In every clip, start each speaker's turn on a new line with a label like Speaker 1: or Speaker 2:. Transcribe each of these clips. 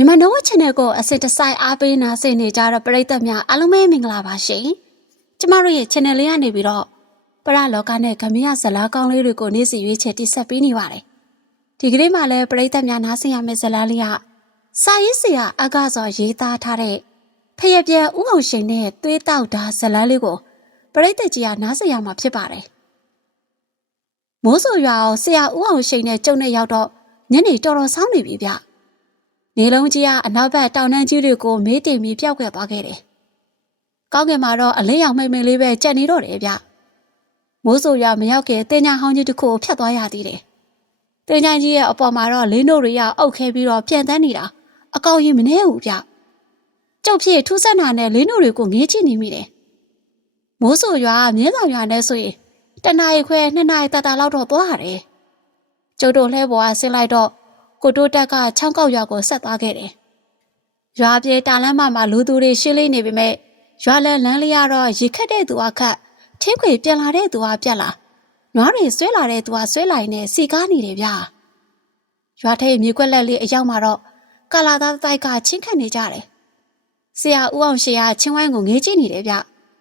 Speaker 1: မြန်မာနော်ဝ channel ကိုအစစ်တစိုက်အားပေးနာဆင်နေကြတဲ့ပရိသတ်များအားလုံးပဲမင်္ဂလာပါရှင်ကျမတို့ရဲ့ channel လေးကနေပြီးတော့ပရလောကနဲ့ဂမရဇလားကောင်းလေးတွေကိုနေ့စဉ်ရွေးချယ်တိဆက်ပေးနေပါတယ်ဒီကနေ့မှလည်းပရိသတ်များနားဆင်ရမယ့်ဇလားလေးကစာရေးဆရာအကစောရေးသားထားတဲ့ဖရပြဥအောင်ရှင်နဲ့သွေးတောက်တာဇလားလေးကိုပရိသတ်ကြီးကနားဆင်ရမှာဖြစ်ပါတယ်မိုးဆိုရွာအောင်ဆရာဦးအောင်ရှိန်နဲ့ကျုံနဲ့ရောက်တော့ညနေတော်တော်ဆောင်းနေပြီဗျ။ နေလုံးကြီးကအနောက်ဘက်တောင်တန်းကြီးတွေကိုမေးတင်ပြီးပျောက်ကွယ်သွားခဲ့တယ်။ကောင်းကင်မှာတော့အလင်းရောင်မိတ်မိတ်လေးပဲကြက်နေတော့တယ်ဗျ။မိုးဆိုရွာမရောက်ခင်တင်ညာဟောင်းကြီးတစ်ခုကိုဖြတ်သွားရသေးတယ်။တင်ညာကြီးရဲ့အပေါ်မှာတော့လင်းတို့တွေကအုပ်ခဲပြီးတော့ပြန်တန်းနေတာအကောင်ရင်မနေဘူးဗျ။ကျုပ်ဖြစ်ထူးဆန်းတာနဲ့လင်းတို့တွေကိုငေးကြည့်နေမိတယ်။မိုးဆိုရွာကမြင်းဆောင်ရွာနဲ့ဆိုရင်တနအီခွဲနှစ်နာရီတတလောက်တော့သွားရတယ်။ကျုပ်တို့လှဲပေါ်ကဆင်းလိုက်တော့ ကိုတိုးတက်ကချောင်းကောက်ရွာကိုဆက်သွားခဲ့တယ်။ရွာပြေတာလမ်းမမှာလူသူတွေရှင်းလေးနေပေမဲ့ရွာလန်းလန်းလေးကတော့ရေခက်တဲ့သူကခတ်ထင်းခွေပြန်လာတဲ့သူကပြက်လာနွားတွေဆွဲလာတဲ့သူကဆွဲလိုက်နေစီကားနေတယ်ဗျာ။ရွာထိပ်မြေကွက်လက်လေးအရောက်မှာတော့ကာလာသားတိုက်ကချင်းခတ်နေကြတယ်။ဆရာဦးအောင်ရှေကချင်းဝိုင်းကိုငေးကြည့်နေတယ်ဗျ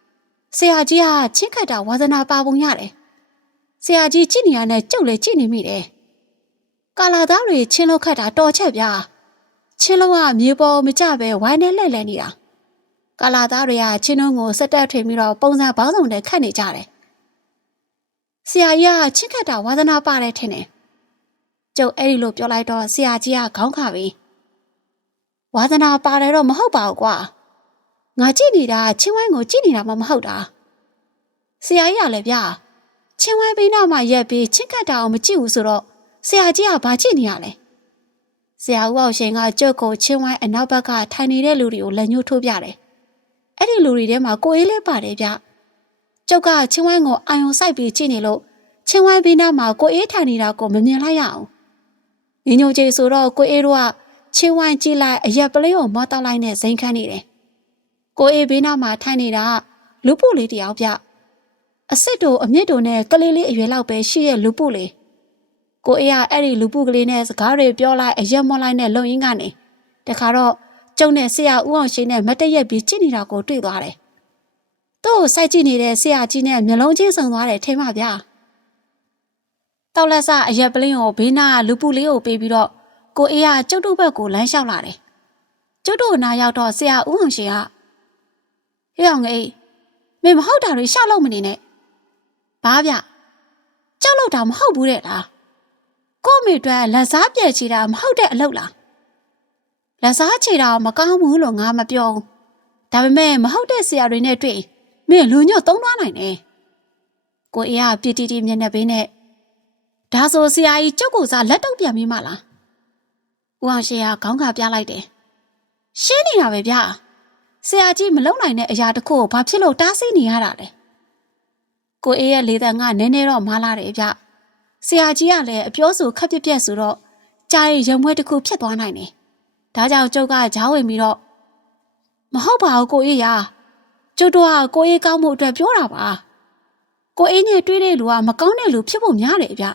Speaker 1: ။ဆရာကြီးကချင်းခတ်တာဝါသနာပါပုံရတယ်။ဆရာကြီးကြည့်နေရတဲ့ကြုတ်လေကြည့်နေမိတယ်။ ကာလာသားတွေချင်းလောက်ခတ်တာတော်ချက်ဗျာ။ချင်းလုံးကမြေပေါ်မကြပဲဝိုင်းနဲ့လှည့်လှည့်နေတာ။ကာလာသားတွေကချင်းလုံးကိုစက်တက်ထွင်ပြီးတော့ပုံစံပေါင်းစုံနဲ့ခတ်နေကြတယ်။ဆရာကြီးကချင်းခတ်တာဝါသနာပါတယ်ထင်တယ်။ကျုပ်အဲ့ဒီလိုပြောလိုက်တော့ဆရာကြီးကခေါင်းခါပြီ။ဝါသနာပါတယ်တော့မဟုတ်ပါဘူးကွာ။ငါကြည့်နေတာချင်းဝိုင်းကိုကြည့်နေတာမှမဟုတ်တာ။ဆရာကြီးကလည်းဗျာချင်းဝိုင်းပြီးနောက်မှရက်ပြီးချင်းခတ်တာအောင်မကြည့်ဘူးဆိုတော့ ဆရာကြီးကဘာကြည့်နေရလဲ။ဆရာဦးအောင်ရှင်ကကြုတ်ကိုချင်းဝိုင်းအနောက်ဘက်ကထိုင်နေတဲ့လူတွေကိုလက်ညှိုးထိုးပြတယ်။အဲ့ဒီလူတွေထဲမှာကိုအေးလေးပါတယ်ဗျ။ကျုပ်ကချင်းဝိုင်းကိုအာယုံစိုက်ပြီးကြည့်နေလို့ချင်းဝိုင်းပြီးနောက်မှာကိုအေးထိုင်နေတာကိုမမြင်လိုက်ရအောင်။ညညိုကြီးဆိုတော့ကိုအေးတို့ကချင်းဝိုင်းကြည့်လိုက်အရက်ပလေးကိုမော့တောက်လိုက်နဲ့ဇိမ်ခန်းနေတယ်။ကိုအေးဘေးနားမှာထိုင်နေတာလူပုလေးတယောက်ဗျ။အစ်စ်တို့အမြင့်တို့နဲ့ကလေးလေးအရွယ်လောက်ပဲရှိရဲ့လူပုလေး။ ကိုအေးကအဲ့ဒီလူပုကလေးနဲ့စကားတွေပြောလိုက်အရက်မော့လိုက်နဲ့လုံရင်းကနေတခါတော့ကျုံနဲ့ဆရာဦးအောင်ရှိနဲ့မတ်တရက်ပြီးကြည့်နေတာကိုတွေ့သွားတယ်။သူ့ကိုစိုက်ကြည့်နေတဲ့ဆရာကြီးနဲ့မျက်လုံးချင်းစုံသွားတယ်ထိမ့်ပါဗျာ။တောက်လက်စအရက်ပလင်းကိုဘေးနာကလူပုလေးကိုပေးပြီးတော့ကိုအေးကကျုပ်တို့ဘက်ကိုလမ်းလျှောက်လာတယ်။ကျုပ်တို့နာရောက်တော့ဆရာဦးအောင်ရှင်ကဟေ့အောင်ငယ်မင်းမဟုတ်တာတွေရှောက်လို့မနေနဲ့။ဘာဗျ။ကြောက်လို့တာမဟုတ်ဘူးတဲ့လား။ ကို့မိအတွက်လက်စားပြည့်ချီတာမဟုတ်တဲ့အလုပ်လား။လက်စားချီတာမကောင်းဘူးလို့ငါမပြောဘူး။ဒါပေမဲ့မဟုတ်တဲ့ဆရာတွေနဲ့တွေ့မင်းလူညွတ်သုံးသွားနိုင်တယ်။ကိုအေးကပြတီတီမျက်နှာပေးနဲ့ဒါဆိုဆရာကြီးကြောက်ကိုစားလက်တော့ပြန်မိမလား။ဦးအောင်ရှင်ကခေါင်းကပြလိုက်တယ်။ရှင်းနေတာပဲဗျာ။ဆရာကြီးမလုံနိုင်တဲ့အရာတစ်ခုကိုဘာဖြစ်လို့တားဆီးနေရတာလဲ။ကိုအေးရဲ့လေးတန်ကနည်းနည်းတော့မားလာတယ်ဗျ။ ဆရာကြီးကလည်းအပြောဆိုခက်ပြက်ပြက်ဆိုတော့ကြားရဲ့ရုံမွဲတစ်ခုဖြစ်သွားနိုင်တယ်။ဒါကြောင့်ကျုပ်ကကြားဝင်ပြီးတော့မဟုတ်ပါဘူးကိုအေးရာကျုပ်တို့ကကိုအေးကောင်းမှုအတွက်ပြောတာပါ။ကိုအေးနဲ့တွေ့တဲ့လူကမကောင်းတဲ့လူဖြစ်ဖို့များတယ်ဗျ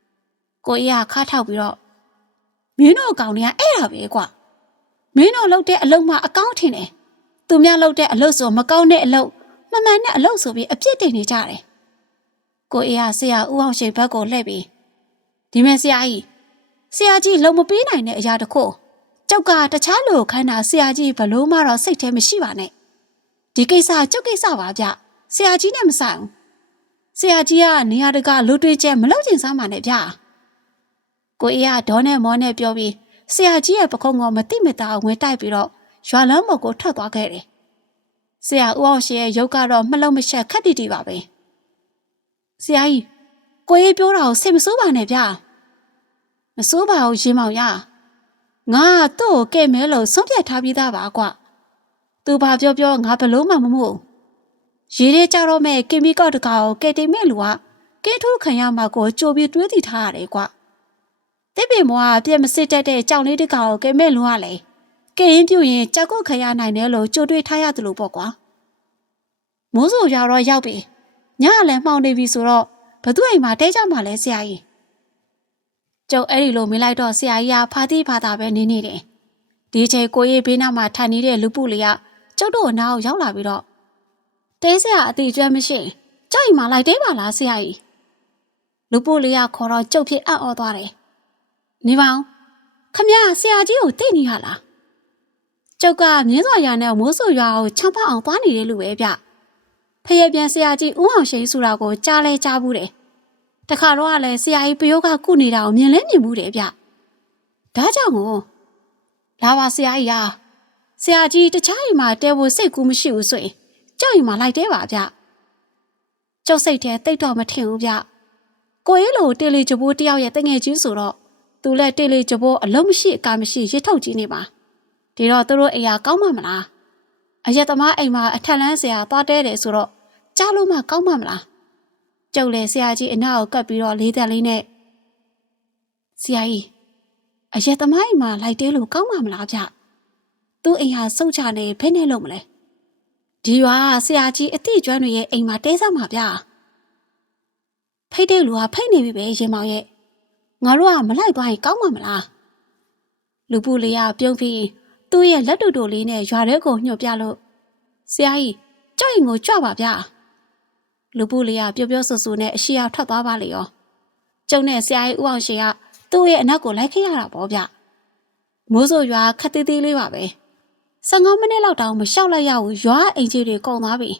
Speaker 1: ။ကိုအေးကခါထောက်ပြီးတော့မင်းတို့အကောင်တွေကအဲ့ဒါပဲကွာမင်းတို့လုပ်တဲ့အလုပ်မှအကောင်းထင်တယ်သူများလုပ်တဲ့အလုပ်ဆိုမကောင်းတဲ့အလုပ်မမှန်တဲ့အလုပ်ဆိုပြီးအပြစ်တင်နေကြတယ် ကိုအေးဟာဆရာဦးအောင်ရှိဘက်ကိုလှည့်ပြီးဒီမဲ့ဆရာကြီးဆရာကြီးလုံမပေးနိုင်တဲ့အရာတခုကျောက်ကတခြားလူကိုခိုင်းတာဆရာကြီးဘလို့မှတော့စိတ်ထဲမရှိပါနဲ့ဒီကိစ္စကျောက်ကိစ္စပါဗျဆရာကြီးနဲ့မဆိုင်ဘူးဆရာကြီးကနေရာတကလူတွေကျဲမလုပ်ချင်စားမှနဲ့ဗျာကိုအေးကဒေါနဲ့မောနဲ့ပြောပြီးဆရာကြီးရဲ့ပခုံးကိုမတိမတာဝင်တိုက်ပြီးတော့ရွာလမ်းပေါ်ကိုထွက်သွားခဲ့တယ်။ဆရာဦးအောင်ရှင်ရဲ့ရုပ်ကတော့မလုံးမရှက်ခက်တီတီပါပဲ။ ဆရာကြီးကိုအေးပြောတာကိုစိတ်မဆိုးပါနဲ့ဗျာ။မဆိုးပါဘူးရင်မောင်ရ။ငါသူ့ကိုကဲ့မဲလို့ဆုံးဖြတ်ထားပြီးသားပါကွ။သူဘာပြောပြောငါဘလို့မှမမို့။ရေထဲကြတော့မဲ့ကင်မီကော့တကာကိုကဲ့တင်မဲ့လူကကဲထိုးခံရမှာကိုကြိုပြီးတွေးတည်ထားရတယ်ကွ။တစ်ပင်မောကပြက်မစစ်တတ်တဲ့ကြောင်လေးတကောင်ကိုကဲမဲ့လူကလေကဲရင်ပြူရင်ကြောက်ကုတ်ခရနိုင်တယ်လို့ကြိုတွေးထားရတယ်လို့ပေါ့ကွာမိုးဆိုရတော့ရောက်ပြီ ညလည်းမှောင်နေပြီဆိုတော့ဘသူ့အိမ်မှာတဲကြမှာလဲဆရာကြီးကျုပ်အဲ့ဒီလိုမင်းလိုက်တော့ဆရာကြီးကဖာတိဖာတာပဲနေနေတယ်ဒီချိန်ကိုရေးဘေးနားမှာထိုင်နေတဲ့လူပုလေးကကျုပ်တို့အနားကိုရောက်လာပြီးတော့တဲဆရာအတိအကျွမ်းမရှိရင်ကြောက်ရင်မလိုက်သေးပါလားဆရာကြီးလူပုလေးကခေါ်တော့ကျုပ်ဖြစ်အံ့ဩသွားတယ်နေပါဦးခမရဆရာကြီးကိုသိနေရလားကျုပ်ကမြင်းစော်ရနဲ့မိုးဆူရွာကိုချောင်းဖအောင်သွားနေတယ်လို့ပဲဗျ ဖယက်ပြန်ဆရာကြီးဦးအောင်ရှိန်ဆိုတာကိုကြားလဲကြားဘူးတယ်တခါတော့ကလည်းဆရာကြီးပယောကကုနေတာကိုမြင်လဲမြင်ဘူးတယ်ဗျဒါကြောင့်ကိုလာပါဆရာကြီးဟာဆရာကြီးတခြားအိမ်မှာတဲဖို့စိတ်ကူးမရှိဘူးဆိုရင်ကြောက်ရင်မလိုက်သေးပါဗျကျုပ်စိတ်ထဲတိတ်တော့မထင်ဘူးဗျကိုရဲလိုတေလီဂျဘိုးတယောက်ရဲ့တငယ်ချင်းဆိုတော့သူလည်းတေလီဂျဘိုးအလုံးမရှိအကာမရှိရစ်ထုတ်ကြည့်နေပါဒီတော့သူတို့အိမ်ဟာကောင်းမှမလား အရက်သမားအိမ်မှာအထက်လန်းဆရာသွားတဲတယ်ဆိုတော့ကြားလို့မှကောင်းမှမလားကျုပ်လည်းဆရာကြီးအနာကိုကပ်ပြီးတော့လေးသက်လေးနဲ့ဆရာကြီးအရက်သမားအိမ်မှာလိုက်တဲလို့ကောင်းမှမလားဗျသူ့အိမ်ဟာစုတ်ချနေဖဲနဲ့လို့မလဲဒီရွာဆရာကြီးအတိကျွမ်းတွေရဲ့အိမ်မှာတဲစားမှာဗျဖိတ်တဲ့လူကဖိတ်နေပြီပဲရင်မောင်ရဲ့ငါတို့ကမလိုက်သွားရင်ကောင်းမှာမလားလူပူလေးကပြုံးပြီး သူ့ရဲ့လက်တူတူလေးနဲ့ရွာထဲကိုညှို့ပြလို့ဆရာကြီးကြောက်ရင်ကိုကြွပါဗျာလူပူလေးကပျော်ပျော်ဆူဆူနဲ့အရှိရောက်ထွက်သွားပါလေရောကျုံနဲ့ဆရာကြီးဦးအောင်ရှင်ကသူ့ရဲ့အနောက်ကိုလိုက်ခဲ့ရတာပေါ့ဗျမိုးစိုးရွာခက်သေးသေးလေးပါပဲ15မိနစ်လောက်တောင်မလျှောက်လိုက်ရဘူးရွာအိမ်ကြီးတွေကုန်သွားပြီ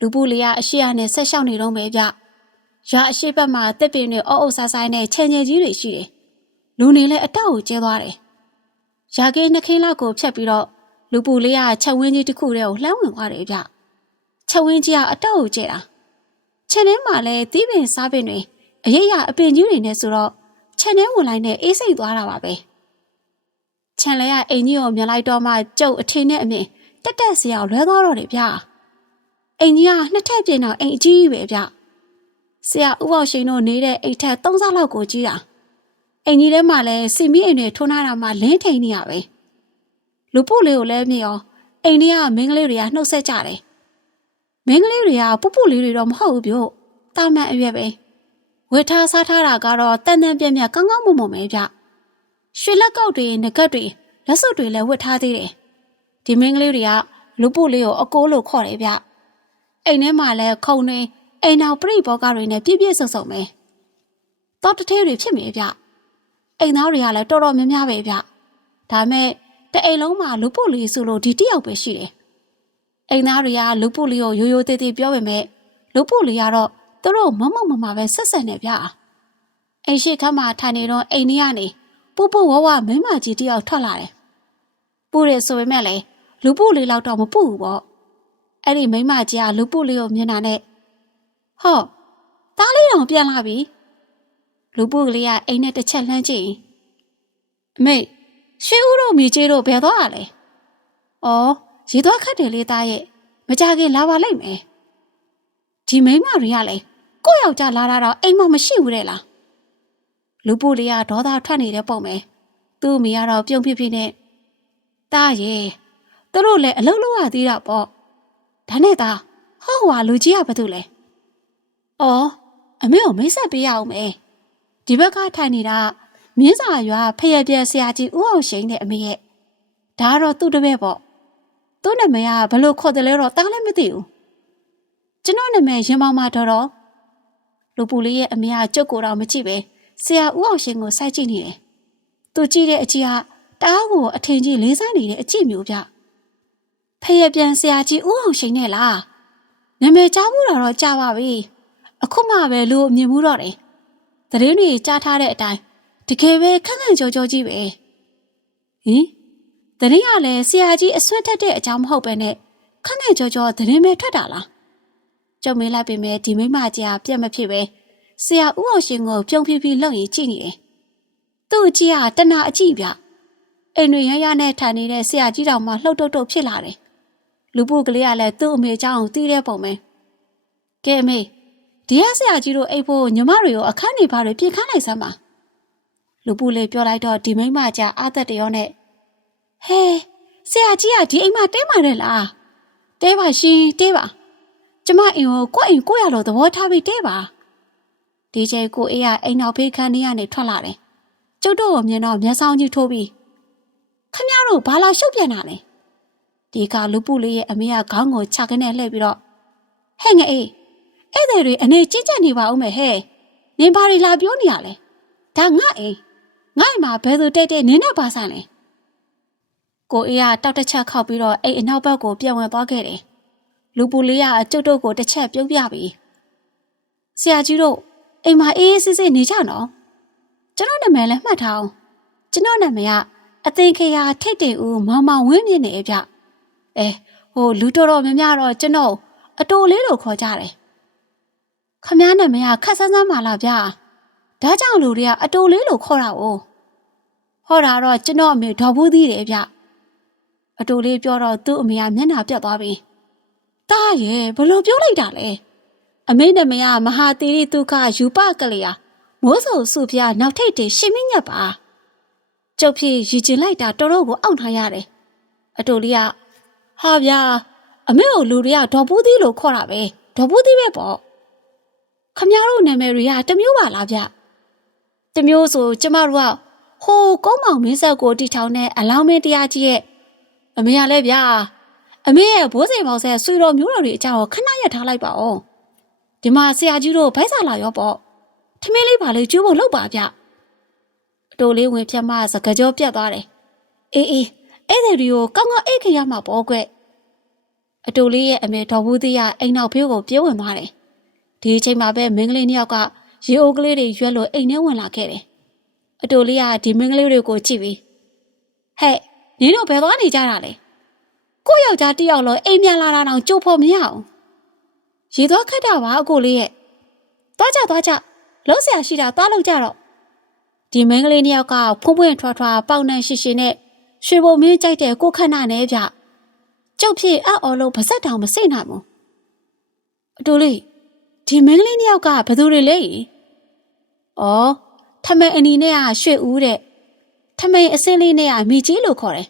Speaker 1: လူပူလေးကအရှိရနဲ့ဆက်လျှောက်နေတော့မယ်ဗျရွာအရှိဘက်မှာတစ်ပင်တွေအုပ်အုပ်ဆားဆားနဲ့ခြံခြံကြီးတွေရှိတယ်လူနေလည်းအတောက်ကိုကျဲသွားတယ် ရာကင်းနှစ်ခင်းလောက်ကိုဖြတ်ပြီးတော့လူပူလေးကချက်ဝင်းကြီးတစ်ခုတည်းကိုလှမ်းဝင်သွားတယ်ဗျချက်ဝင်းကြီးကအတောက်ကိုကျဲတာခြံထဲမှာလည်းသီးပင်စားပင်တွေအရိပ်ရအပင်ကြီးတွေနဲ့ဆိုတော့ခြံထဲဝင်လိုက်နဲ့အေးစိတ်သွားတာပါပဲခြံလဲကအိမ်ကြီးကိုမြင်လိုက်တော့မှကျုပ်အထင်းနဲ့အမြင်တက်တက်စရာလွဲသွားတော့တယ်ဗျအိမ်ကြီးကနှစ်ထပ်ပြင်တော့အိမ်အကြီးကြီးပဲဗျဆရာဥပေါရှင်တို့နေတဲ့အိမ်ထက်၃ဆလောက်ကိုကြီးတာ အိမ်ကြီးထဲမှာလည်းစီမီအိမ်တွေထိုးထားတာမှလင်းထိန်နေရပဲလူပုလေးကိုလည်းမြင်ရောအိမ်ကြီးကမင်းကလေးတွေကနှုတ်ဆက်ကြတယ်မင်းကလေးတွေကပုပုလေးတွေတော့မဟုတ်ဘူးဗျတာမန်အရွယ်ပဲဝေထားစားထားတာကတော့တန်တန်ပြက်ပြက်ကောင်းကောင်းမွန်မွန်ပဲဗျရွှေလက်ကောက်တွေငကတ်တွေလက်စွပ်တွေလည်းဝတ်ထားသေးတယ်ဒီမင်းကလေးတွေကလူပုလေးကိုအကိုးလို့ခေါ်တယ်ဗျအိမ်ထဲမှာလည်းခုံနေအိမ်နောက်ပြိဘောကတွေနဲ့ပြည့်ပြည့်စုံစုံပဲတော့တထဲတွေဖြစ်နေဗျ အိမ်သားတွေကလည်းတော်တော်များများပဲဗျဒါမဲ့တအိမ်လုံးမှာလူပုလေးဆိုလို့ဒီတယောက်ပဲရှိတယ်အိမ်သားတွေကလူပုလေးကိုရိုးရိုးသေးသေးပြောပေမဲ့လူပုလေးကတော့သူတို့မမုံမမပဲဆက်ဆက်နေဗျအိမ်ရှိခမ်းမှာထိုင်နေတော့အိမ်ကြီးကနေပူပူဝဝမင်းမကြီးတယောက်ထွက်လာတယ်ပူတယ်ဆိုပေမဲ့လေလူပုလေးလောက်တော့မပူဘူးပေါ့အဲ့ဒီမိမကြီးကလူပုလေးကိုမြင်တာနဲ့ဟောတားလေးတောင်ပြန်လာပြီ လူပုကလေးကအိမ်နဲ့တစ်ချက်လှမ်းကြည့်အမေရွှေဦးတို့မိကြီးတို့ဘယ်သွားရလဲ။အော်ရေသွားခတ်တယ်လေသားရဲ့မကြခင်လာပါလိမ့်မယ်။ဒီမိန်းမတွေကလည်းကိုယ့်ယောက်ျားလာတာတော့အိမ်မမရှိဘူးတဲ့လား။လူပုလေးကဒေါသထွက်နေတဲ့ပုံပဲ။သူ့မိကတော့ပြုံးပြပြနဲ့သားရဲ့သူတို့လည်းအလုံးလုံးရသေးတာပေါ့။ဒါနဲ့သားဟောဟွာလူကြီးကဘာလို့လဲ။အော်အမေကိုမိတ်ဆက်ပေးရအောင်မယ်။ ဒီဘက်ကထိုင်နေတာမြင်းစာရွာဖရပြက်ဆရာကြီးဦးအောင်ရှိန်တဲ့အမေရဲ့ဒါကတော့သူ့တပည့်ပေါ့သူ့နာမည်ကဘလို့ခေါ်တယ်လဲတော့တားလည်းမသိဘူးကျွန်တော်နာမည်ရင်မောင်မတော်တော်လူပူလေးရဲ့အမေကကြုတ်ကိုတော့မကြည့်ပဲဆရာဦးအောင်ရှင်ကိုစိုက်ကြည့်နေတယ်သူကြည့်တဲ့အကြည့်ကတားကိုအထင်ကြီးလေးစားနေတဲ့အကြည့်မျိုးပြဖရပြန်ဆရာကြီးဦးအောင်ရှင်နဲ့လားနာမည်ကြားဘူးတော့ကြားပါပြီအခုမှပဲလူအမြင်မှုတော့တယ် သတင်းတွေကြားထားတဲ့အတိုင်းတကယ်ပဲခန့်ခန့်ကြောကြောကြီးပဲဟင်တရင်ကလည်းဆရာကြီးအဆွတ်တက်တဲ့အကြောင်းမဟုတ်ပဲနဲ့ခန့်ခန့်ကြောကြောတရင်ပဲထွက်တာလားကြုံမေးလိုက်ပေမဲ့ဒီမိမကြီးကပြက်မဖြစ်ပဲဆရာဦးအောင်ရှင်ကိုပြုံဖြည်းဖြည်းလှုပ်ရည်ကြည့်နေတယ်သူ့အကြီးကတနာအကြည့်ပြအိမ်တွေရရနဲ့ထိုင်နေတဲ့ဆရာကြီးတော်မှလှုပ်တုတ်တုတ်ဖြစ်လာတယ်လူပုကလေးကလည်းသူ့အမေเจ้าကိုတီးတဲ့ပုံပဲကဲအမေ ဒီကဆရာကြီးတို့အိပ်ဖို့ညီမတွေကိုအခန်းနေပါတွေပြင်ခန်းလိုက်စမ်းပါလူပူလေးပြောလိုက်တော့ဒီမိမကြအာသက်တရောနဲ့ဟဲဆရာကြီးကဒီအိမ်မှာတဲပါတယ်လားတဲပါရှင်တဲပါကျမအိမ်ကိုကိုယ့်အိမ်ကိုယ့်ရလို့သဘောထားပြီးတဲပါဒီချိန်ကိုအေးကအိမ်နောက်ဖေးခန်းထဲကနေထွက်လာတယ်ကျုပ်တို့ကိုမြင်တော့မျက်စောင်းကြီးထိုးပြီးခမရတို့ဘာလာရှုပ်ပြန်တာလဲဒီကလူပုလေးရဲ့အမေကခေါင်းကိုချခနဲ့လှည့်ပြီးတော့ဟဲ့ငယ်အေး ဧည့်သည်တွေအနေကျင့်ကြံနေပါဦးမယ်ဟဲ့နင်ဘာတွေလာပြောနေရလဲဒါငါအိမ်ငါ့အိမ်မှာဘယ်သူတိတ်တဲ့နင်းနဲ့ပါဆိုင်လဲကိုအေးကတောက်တစ်ချက်ခောက်ပြီးတော့အိမ်အနောက်ဘက်ကိုပြန်ဝင်သွားခဲ့တယ်လူပုလေးကအကျုပ်တို့ကိုတစ်ချက်ပြုတ်ပြပြီးဆရာကြီးတို့အိမ်မှာအေးအေးဆေးဆေးနေကြနော်ကျွန်တော်နာမည်လည်းမှတ်ထားအောင်ကျွန်တော်နာမည်ကအသင်ခေယာထိတ်တင်ဦးမောင်မောင်ဝင်းမြင့်နေပြအဲဟိုလူတော်တော်များများတော့ကျွန်တော်အတိုလေးလို့ခေါ်ကြတယ် ခမည်းနာမည်ကခက်ဆန်းဆန်းပါလားဗျာဒါကြောင့်လူတွေကအတိုလေးလို့ခေါ်တာ哦ဟောတာတော့ကျွန်တော်အမေဒေါ်ဘူးသီးတယ်ဗျအတိုလေးပြောတော့သူ့အမေကမျက်နှာပြတ်သွားပြီတားရဲ့ဘလို့ပြောလိုက်တာလဲအမေနာမည်ကမဟာသီရိတုခယူပကလေးယာမိုးစုံစုဖျားနောက်ထိတ်တင်ရှင်မညက်ပါကျုပ်ဖြစ်ရည်ကျင်လိုက်တာတော်တော်ကိုအောင့်ထားရတယ်အတိုလေးကဟာဗျာအမေကိုလူတွေကဒေါ်ဘူးသီးလို့ခေါ်တာပဲဒေါ်ဘူးသီးပဲပေါ့ ခမရတို့နာမည်တွေကတစ်မျိုးပါလားဗျတစ်မျိုးဆိုကျမတို့ကဟိုကုန်းမောင်မင်းဆက်ကိုတီထောင်တဲ့အလောင်းမင်းတရားကြီးရဲ့အမေကလည်းဗျာအမေရဲ့ဘိုးစိန်ပေါင်းဆက်ဆွေတော်မျိုးတော်တွေအကြောင်းကိုခဏရထားလိုက်ပါဦးဒီမှာဆရာကြီးတို့ဗိုက်စာလာရောပေါ့ထမင်းလေးပါလေကျိုးဖို့လောက်ပါဗျအတိုလေးဝင်ဖြတ်မှစကကြောပြတ်သွားတယ်အေးအေးအဲ့ဒီတွေကိုကောင်းကောင်းအိတ်ခင်ရမှာပေါ့ကွအတိုလေးရဲ့အမေတော်ဘူးသေးရအိမ်နောက်ဖေးကိုပြေးဝင်သွားတယ် ဒီအချိန်မှာပဲမင်းကလေးနှစ်ယောက်ကရေအိုးကလေးတွေရွက်လို့အိမ်ထဲဝင်လာခဲ့တယ်အတိုလေးကဒီမင်းကလေးတွေကိုကြည့်ပြီးဟဲ့နင်တို့ဘယ်သွားနေကြတာလဲကိုယောက်ျားတစ်ယောက်လုံးအိမ်မြန်လာတာတော့ကြိုးဖို့မရအောင်ရေသွားခတ်တာပါအကိုလေးရဲ့သွားကြသွားကြလုံးဆရာရှိတာသွားလို့ကြတော့ဒီမင်းကလေးနှစ်ယောက်ကဖုံးပွင့်ထွားထွားပေါက်နှံရှိရှိနဲ့ရွှေဘုံမင်းကြိုက်တဲ့ကိုခန့်နာနဲ့ဗျကျုပ်ဖြစ်အအော်လို့ဗစက်တောင်မစိတ်နိုင်ဘူးအတူလေး ဒီမင်းကလေးနှစ်ယောက်ကဘယ်သူတွေလဲဩထမန်အနီနဲ့ကရွှေဦးတဲ့ထမန်အစင်းလေးနဲ့ကမိကြီးလို့ခေါ်တယ်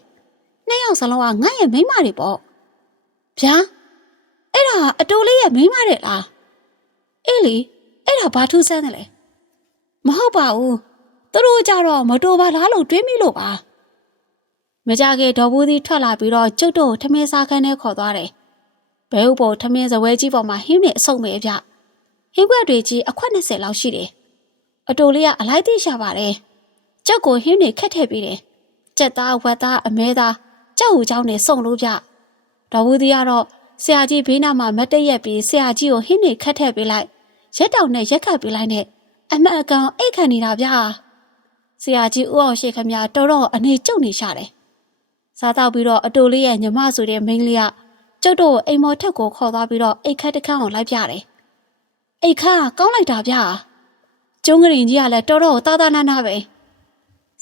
Speaker 1: နှစ်ယောက်စလုံးကငါ့ရဲ့မိန်းမတွေပေါ့ဗျာအဲ့ဒါအတူလေးရဲ့မိန်းမတဲ့လားအေးလေအဲ့ဒါဘာထူးဆန်းတယ်လဲမဟုတ်ပါဘူးသူတို့ကြတော့မတော်ပါလားလို့တွေးမိလို့ပါမကြခင်ဒေါ်ဘူးသီးထွက်လာပြီးတော့ကျုပ်တို့ထမင်းစားခန်းထဲခေါ်သွားတယ်ဘဲဥပေါ်ထမင်းစပွဲကြီးပေါ်မှာဟင်းနဲ့အဆုပ်မဲပြ ဟင်းခွက်တွေကြီးအခွက်20လောက်ရှိတယ်အတူလေးကအလိုက်သိရှာပါတယ်ကျုပ်ကိုဟင်းတွေခက်ထည့်ပြီးတယ်ကြက်သားဝက်သားအမဲသားကြောက်ဟူเจ้าနဲ့စုံလို့ပြဒေါ်ဘူးသီးကတော့ဆရာကြီးဘေးနားမှာမတ်တရက်ပြီးဆရာကြီးကိုဟင်းတွေခက်ထည့်ပေးလိုက်ရက်တောင်နဲ့ရက်ခတ်ပေးလိုက်နဲ့အမအကောင်အိတ်ခံနေတာဗျာဆရာကြီးဦးအောင်ရှိခမတော်တော်အနေကျုပ်နေရှာတယ်စားတော့ပြီးတော့အတူလေးရဲ့ညီမဆိုတဲ့မိန်းကလေးကကျုပ်တို့အိမ်မော်ထက်ကိုခေါ်သွားပြီးတော့အိတ်ခတ်တစ်ခန်းကိုလိုက်ပြတယ် အိတ်ခတ်ကောင်းလိုက်တာဗျာကျုံးကရင်ကြီးကလည်းတော်တော်သားသားနာနာပဲ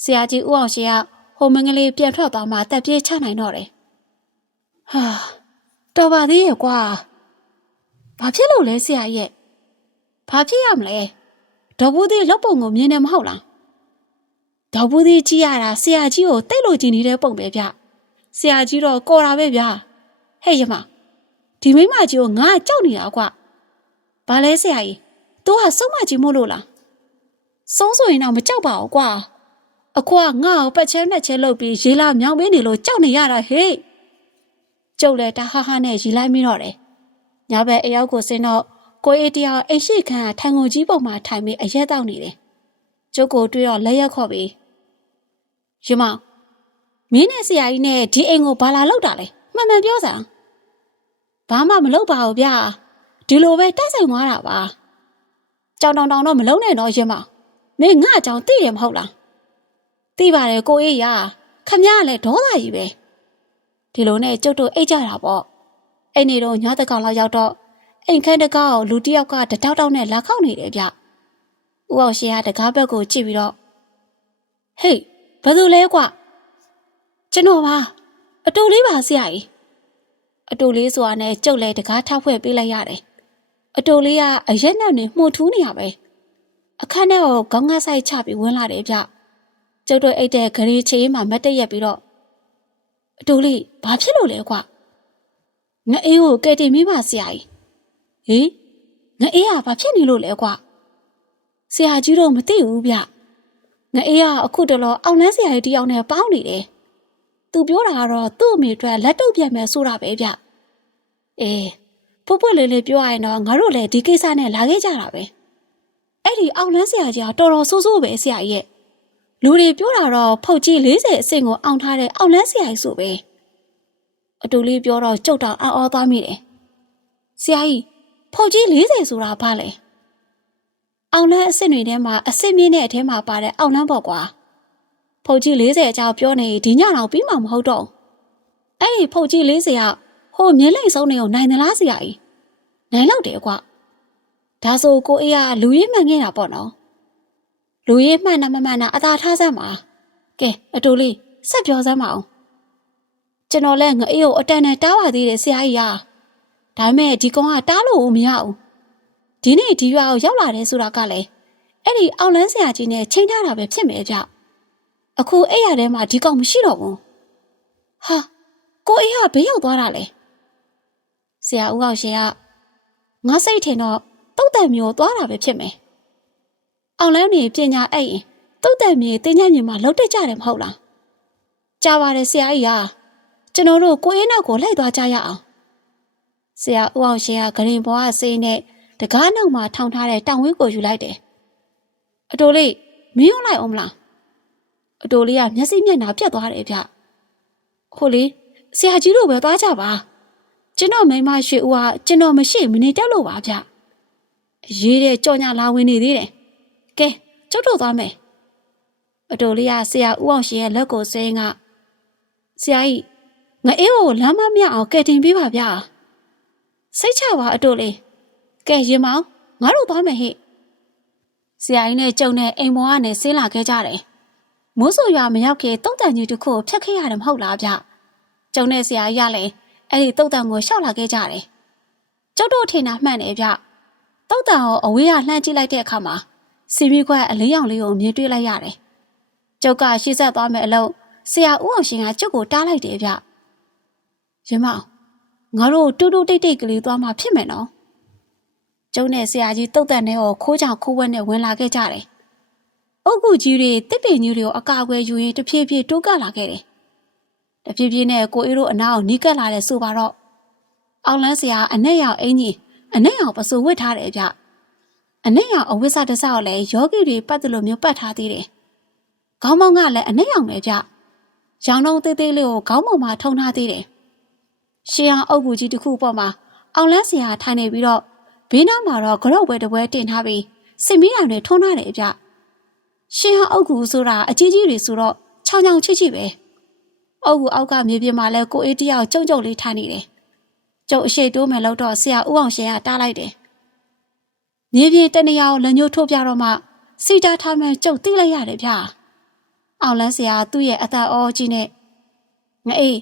Speaker 1: ဆရာကြီးဦးအောင်ရှိကဟိုမင်းကလေးပြန်ထွက်သွားမှတက်ပြေးချနိုင်တော့တယ်ဟာတော်ပါသေးရဲ့ကွာဘာဖြစ်လို့လဲဆရာရဲ့ဘာဖြစ်ရမလဲဒေါ်ဘူးသေးလောက်ပုံကိုမြင်နေမဟုတ်လားဒေါ်ဘူးသေးကြည့်ရတာဆရာကြီးကိုတိတ်လို့ကြည့်နေတဲ့ပုံပဲဗျဆရာကြီးတော့ကော်တာပဲဗျဟဲ့ရမဒီမိမကြီးကိုငါကြောက်နေတာကွ ဘာလဲဆရာကြီးသူကစုံမကြီးမို့လို့လားစုံးဆိုရင်တော့မကြောက်ပါဘူးကွာအခွာငါ့ကိုပတ်ချဲနဲ့ချဲလုပ်ပြီးရေလာမြောင်မင်းနေလို့ကြောက်နေရတာဟေ့ကျုပ်လည်းတဟားဟားနဲ့ရီလိုက်မိတော့တယ်ညဘက်အယောက်ကိုစင်းတော့ကိုအေးတယောက်အိမ်ရှိခန်းထိုင်ကုန်ကြီးပေါ်မှာထိုင်ပြီးအရက်တောက်နေတယ်ကျုပ်ကိုတွေ့တော့လက်ရက်ခေါ်ပြီးရမမင်းနဲ့ဆရာကြီးနဲ့ဒီအိမ်ကိုဘာလာလောက်တာလဲမှန်မှန်ပြောစမ်းဘာမှမလုပ်ပါဘူးဗျာ ဒီလိုပဲတိုက်ဆိုင်သွားတာပါကြောင်တောင်တောင်တော့မလုံးနဲ့တော့ရမမင်းငါအကြောင်းသိတယ်မဟုတ်လားသိပါတယ်ကိုအေးရခမရလည်းဒေါသကြီးပဲဒီလိုနဲ့ကျုပ်တို့အိတ်ကြတာပေါ့အဲ့နေတော့ညတကောင်လောက်ရောက်တော့အိမ်ခန်းတကားကိုလူတစ်ယောက်ကတတောက်တောက်နဲ့လာခောက်နေတယ်ဗျဦးအောင်ရှင်ကတကားဘက်ကိုကြည့်ပြီးတော့ဟေးဘယ်သူလဲကွကျွန်တော်ပါအတူလေးပါဆရာကြီးအတူလေးဆိုတာနဲ့ကျုပ်လည်းတကားထောက်ဖွဲ့ပေးလိုက်ရတယ် အတူလေးကအရက်နဲ့နေမှုတ်ထူးနေရပဲအခန်းထဲကိုခေါင်းငါဆိုင်ချပြီးဝင်လာတယ်ဗျကျုပ်တို့အိတ်တဲ့ဂရီချေးမှာမတ်တက်ရက်ပြီးတော့အတူလေးဘာဖြစ်လို့လဲကွငအေးကိုကဲတင်မိပါဆရာကြီးဟေးငအေးကဘာဖြစ်နေလို့လဲကွဆရာကြီးတော့မသိဘူးဗျငအေးကအခုတလောအောင်လန်းဆရာကြီးတယောက်နဲ့ပေါင်းနေတယ်သူပြောတာကတော့သူ့အမေအတွက်လက်တော့ပြန်မယ်ဆိုတာပဲဗျအေး ဖွပွလေးလေးပြောရရင်တော့ငါတို့လည်းဒီကိစ္စနဲ့လာခဲ့ကြတာပဲအဲ့ဒီအောင်လန်းဆရာကြီးကတော်တော်ဆိုးဆိုးပဲဆရာကြီးရဲ့လူတွေပြောတာတော့ဖုတ်ကြီး40အဆင့်ကိုအောင်ထားတဲ့အောင်လန်းဆရာကြီးဆိုပဲအတူလေးပြောတော့ကြုတ်တောင်အော်အော်သွားမိတယ်ဆရာကြီးဖုတ်ကြီး40ဆိုတာဘာလဲအောင်လန်းအဆင့်တွေထဲမှာအဆင့်မြင့်တဲ့အထဲမှာပါတဲ့အောင်လန်းပေါ့ကွာဖုတ်ကြီး40အကြောင်းပြောနေဒီညတော့ပြီးမှမဟုတ်တော့အဲ့ဒီဖုတ်ကြီး40က ဟိုမြင်းလိမ့်ဆုံးနေကိုနိုင်သလားဆရာကြီးနိုင်တော့တယ်ကွာဒါဆိုကိုအေးကလူရေးမှန်ခဲ့တာပေါ့နော်လူရေးမှန်တာမမှန်တာအသာထားစမ်းပါကဲအတူလေးဆက်ပြောစမ်းပါအောင်ကျွန်တော်လည်းငအေးကိုအတန်နဲ့တားပါသေးတယ်ဆရာကြီးရာဒါပေမဲ့ဒီကောင်ကတားလို့မရဘူးဒီနေ့ဒီရွာကိုရောက်လာတယ်ဆိုတာကလည်းအဲ့ဒီအောင်လန်းဆရာကြီးနဲ့ချိန်ထားတာပဲဖြစ်မယ်ဗျအခုအဲ့ရထဲမှာဒီကောင်မရှိတော့ဘူးဟာကိုအေးကဘေးရောက်သွားတာလေ ဆရာဦးအောင်ရှင်ကငါစိတ်ထင်တော့တုတ်တန်မျိုးသွားတာပဲဖြစ်မယ်အောင်လဲနေပညာအဲ့ရင်တုတ်တန်မြေတင်းညံ့မြေမှာလှုပ်တက်ကြတယ်မဟုတ်လားကြားပါတယ်ဆရာကြီးဟာကျွန်တော်တို့ကိုအေးနောက်ကိုလိုက်သွားကြရအောင်ဆရာဦးအောင်ရှင်ကဂရင်ဘောကစိနေတကားနောက်မှာထောင်ထားတဲ့တောင်ဝင်းကိုယူလိုက်တယ်အတိုးလေးမင်းရောက်လိုက်အောင်မလားအတိုလေးကမျက်စိမျက်နှာပြတ်သွားတယ်ဗျ။ဟိုလေဆရာကြီးတို့ပဲသွားကြပါ။ ကျွန်တော်မိန်းမရှိဦးကကျွန်တော်မရှိမနေတတ်လို့ပါဗျ။ရေးတဲ့ကြော်ညာလာဝင်နေသေးတယ်။ကဲကျုပ်တို့သွားမယ်။အတိုလေးကဆရာဦးအောင်ရှင်ရဲ့လက်ကိုစိမ်းကဆရာကြီးငါအေးကိုလမ်းမမြောက်အောင်ကဲတင်ပေးပါဗျာ။စိတ်ချပါအတိုလေး။ကဲရင်မောင်ငါတို့သွားမယ်ဟဲ့။ဆရာကြီးနဲ့ကျုံနဲ့အိမ်ပေါ်ကနေဆင်းလာခဲ့ကြတယ်။မိုးဆိုရွာမရောက်ခင်တုတ်တန်ကြီးတစ်ခုကိုဖျက်ခဲ့ရတယ်မဟုတ်လားဗျ။ကျုံနဲ့ဆရာကြီးကလည်း အဲ့ဒီတုတ်တန်ကိုရှောက်လာခဲ့ကြတယ်။ကျုပ်တို့ထင်တာမှန်တယ်ဗျ။တုတ်တန်ကိုအဝေးကလှမ်းကြည့်လိုက်တဲ့အခါမှာစီမီခွက်အလေးရောင်လေးကိုမြင်တွေ့လိုက်ရတယ်။ကျုပ်ကရှေ့ဆက်သွားမယ်အလို့ဆရာဦးအောင်ရှင်ကကျုပ်ကိုတားလိုက်တယ်ဗျ။ရင်မအောင်ငါတို့တူတူတိတ်တိတ်ကလေးသွားမှဖြစ်မယ်နော်။ကျုံနဲ့ဆရာကြီးတုတ်တန်နဲ့ကိုခိုးချောင်ခိုးဝဲနဲ့ဝင်လာခဲ့ကြတယ်။အုတ်ကူကြီးတွေတစ်ပင်ကြီးတွေကိုအကာအကွယ်ယူရင်တဖြည်းဖြည်းတိုးကပ်လာခဲ့တယ်။ တဖြည်းဖြည်းနဲ့ကိုအေးတို့အနားကိုနီးကပ်လာတဲ့ဆိုပါတော့အောင်လန်းစရာအနဲ့ရောင်အင်ကြီးအနဲ့ရောင်ပစိုးဝတ်ထားတယ်ဗျ။အနဲ့ရောင်အဝတ်စားတစ်စောက်လည်းယောဂီတွေပတ်တယ်လို့မျိုးပတ်ထားသေးတယ်။ခေါင်းမောင်းကလည်းအနဲ့ရောင်ပဲဗျ။ရောင်လုံးသေးသေးလေးကိုခေါင်းမောင်မှာထုံထားသေးတယ်။ရှေးအောင်အုတ်ကူကြီးတစ်ခုပေါ်မှာအောင်လန်းစရာထိုင်နေပြီးတော့ဘေးနားမှာတော့ကြော့ပွဲတစ်ပွဲတင်ထားပြီးစင်မီးတောင်နဲ့ထုံးထားတယ်ဗျ။ရှင်ဟာအုတ်ကူဆိုတာအကြီးကြီးတွေဆိုတော့ချောင်ချောင်ချစ်ချစ်ပဲ အုတ်ကူအောက်ကမြေပြင်မှာလဲကိုအေးတယောက်ကြုံကြုံလေးထိုင်နေတယ်ကျုပ်အရှိတိုးမယ်လို့တော့ဆရာဦးအောင်ရှင်ကတားလိုက်တယ်မြေပြင်တနေရာကိုလက်ညှိုးထိုးပြတော့မှစီတာထားမှကျုပ်သိလိုက်ရတယ်ဗျာအောင်လန်းဆရာသူ့ရဲ့အသက်အောကြီးနဲ့ငါအေး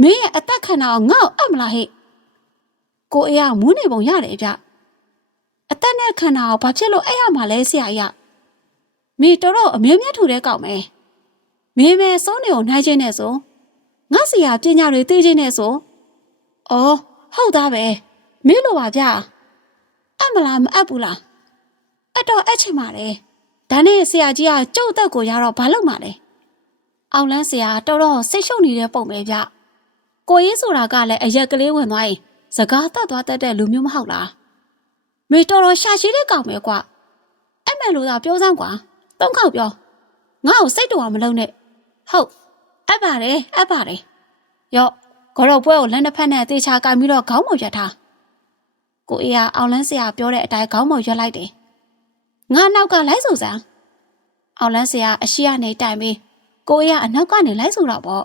Speaker 1: မင်းရဲ့အသက်ခံတာကိုငါ့ကိုအပ်မလားဟဲ့ကိုအေးကမူးနေပုံရတယ်ဗျအသက်နဲ့ခံတာကိုဘာဖြစ်လို့အဲ့ရမှာလဲဆရာကြီးကမေတော်တော့အမျိုးမြတ်ထူတဲ့ကောက် မယ်မေမဲစောနေကိုနိုင်ချင်းနဲ့ဆိုငါစီယာပညာတွေသိချင်းနဲ့ဆိုအော်ဟုတ်သားပဲမင်းလိုပါဗျာအမလားမအပ်ဘူးလားအတော်အပ်ချင်ပါလေဒါနဲ့ဆရာကြီးကကျုပ်အသက်ကိုရတော့ဘာလုပ်မှာလဲအောင်လန်းဆရာတော်တော်စိတ်ရှုပ်နေတဲ့ပုံပဲဗျကိုရေးဆိုတာကလည်းအရက်ကလေးဝင်သွားရင်စကားတတ်သွားတတ်တဲ့လူမျိုးမဟုတ်လားမေတော်တော်ရှာရှိတဲ့ကောင်ပဲကွအဲ့မဲ့လို့သာပြောစမ်းကွာသုံးခေါက်ပြောငါ့ကိုစိတ်တော်မလုံးနဲ့ ဟုတ်အပ်ပါတယ်အပ်ပါတယ်ရော့ဂေါ်တော့ပွဲကိုလက်နှစ်ဖက်နဲ့တေချာကင်ပြီးတော့ခေါင်းမော်ရွက်ထားကိုအေးကအောင်လန်းဆရာပြောတဲ့အတိုင်းခေါင်းမော်ရွက်လိုက်တယ်ငါနောက်ကလိုက်ဆိုစမ်းအောင်လန်းဆရာအရှိကနေတိုင်ပြီးကိုအေးကအနောက်ကနေလိုက်ဆိုတော့ပေါ့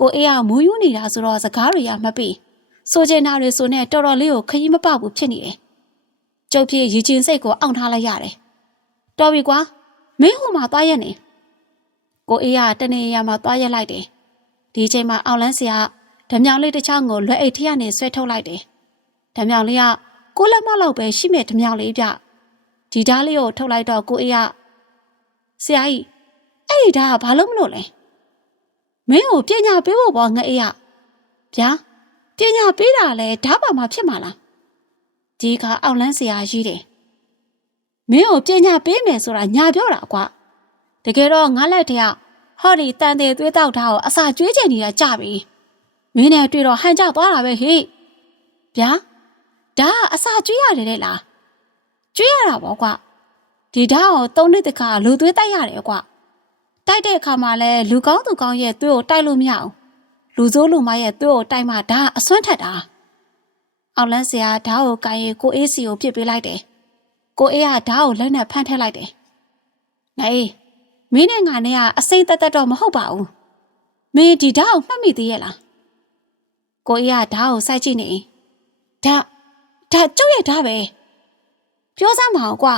Speaker 1: ကိုအေးကမူးယူနေတာဆိုတော့စကားတွေကမပြီးဆိုချင်တာတွေဆိုနဲ့တော်တော်လေးကိုခရီးမပဘူးဖြစ်နေတယ်ကျုပ်ဖြစ်ရည်ချင်းစိတ်ကိုအောင့်ထားလိုက်ရတယ်တော်ပြီကွာမင်းဟိုမှာသွားရက်နေ ကိုအေးကတနေရာမှာသွားရက်လိုက်တယ်ဒီအချိန်မှာအောင်လန်းဆရာဓမြောင်လေးတစ်ချောင်းကိုလွယ်အိတ်ထရနဲ့ဆွဲထုတ်လိုက်တယ်ဓမြောင်လေးကကိုလက်မလောက်ပဲရှိမဲ့ဓမြောင်လေးပြဒီဓာတ်လေးကိုထုတ်လိုက်တော့ကိုအေးကဆရာကြီးအဲ့ဒီဓာတ်ကဘာလို့မလို့လဲမင်းကိုပညာပေးဖို့ပေါ့ငါအေးကဗျာပညာပေးတာလဲဓာတ်ပါမှာဖြစ်မှာလားဒီကအောင်လန်းဆရာကြီးတယ်မင်းကိုပညာပေးမယ်ဆိုတာညာပြောတာကွာ တကယ်တော့ငါလက်တယောက်ဟောဒီတန်တဲ့သွေးတောက်ထားကိုအစာကျွေးချင်နေတာကြပြီမင်းနဲ့တွေ့တော့ဟန်ကြသွားတာပဲဟေ့ဗျာဒါကအစာကျွေးရတယ်တဲ့လားကျွေးရတာပေါ့ကွာဒီဓာတ်ကိုသုံးနှစ်တခါလူသွေးတိုက်ရတယ်ကွာတိုက်တဲ့အခါမှာလဲလူကောင်းသူကောင်းရဲ့သွေးကိုတိုက်လို့မရအောင်လူဆိုးလူမရဲ့သွေးကိုတိုက်မှဒါအစွမ်းထက်တာအောင်လန်းစရာဓာတ်ကိုကိုင်ရင်ကိုအေးစီကိုပြစ်ပေးလိုက်တယ်ကိုအေးကဓာတ်ကိုလက်နဲ့ဖမ်းထည့်လိုက်တယ်နိုင် မင်းနဲ့ငါနဲ့ကအစိမ့်တက်တက်တော့မဟုတ်ပါဘူးမင်းဒီဓာတ်ကိုမှတ်မိသေးရဲ့လားကိုအေးကဓာတ်ကိုစိုက်ကြည့်နေဓာတ်ဓာတ်ကျုပ်ရဲ့ဓာတ်ပဲပြောစမ်းမအောင်ကွာ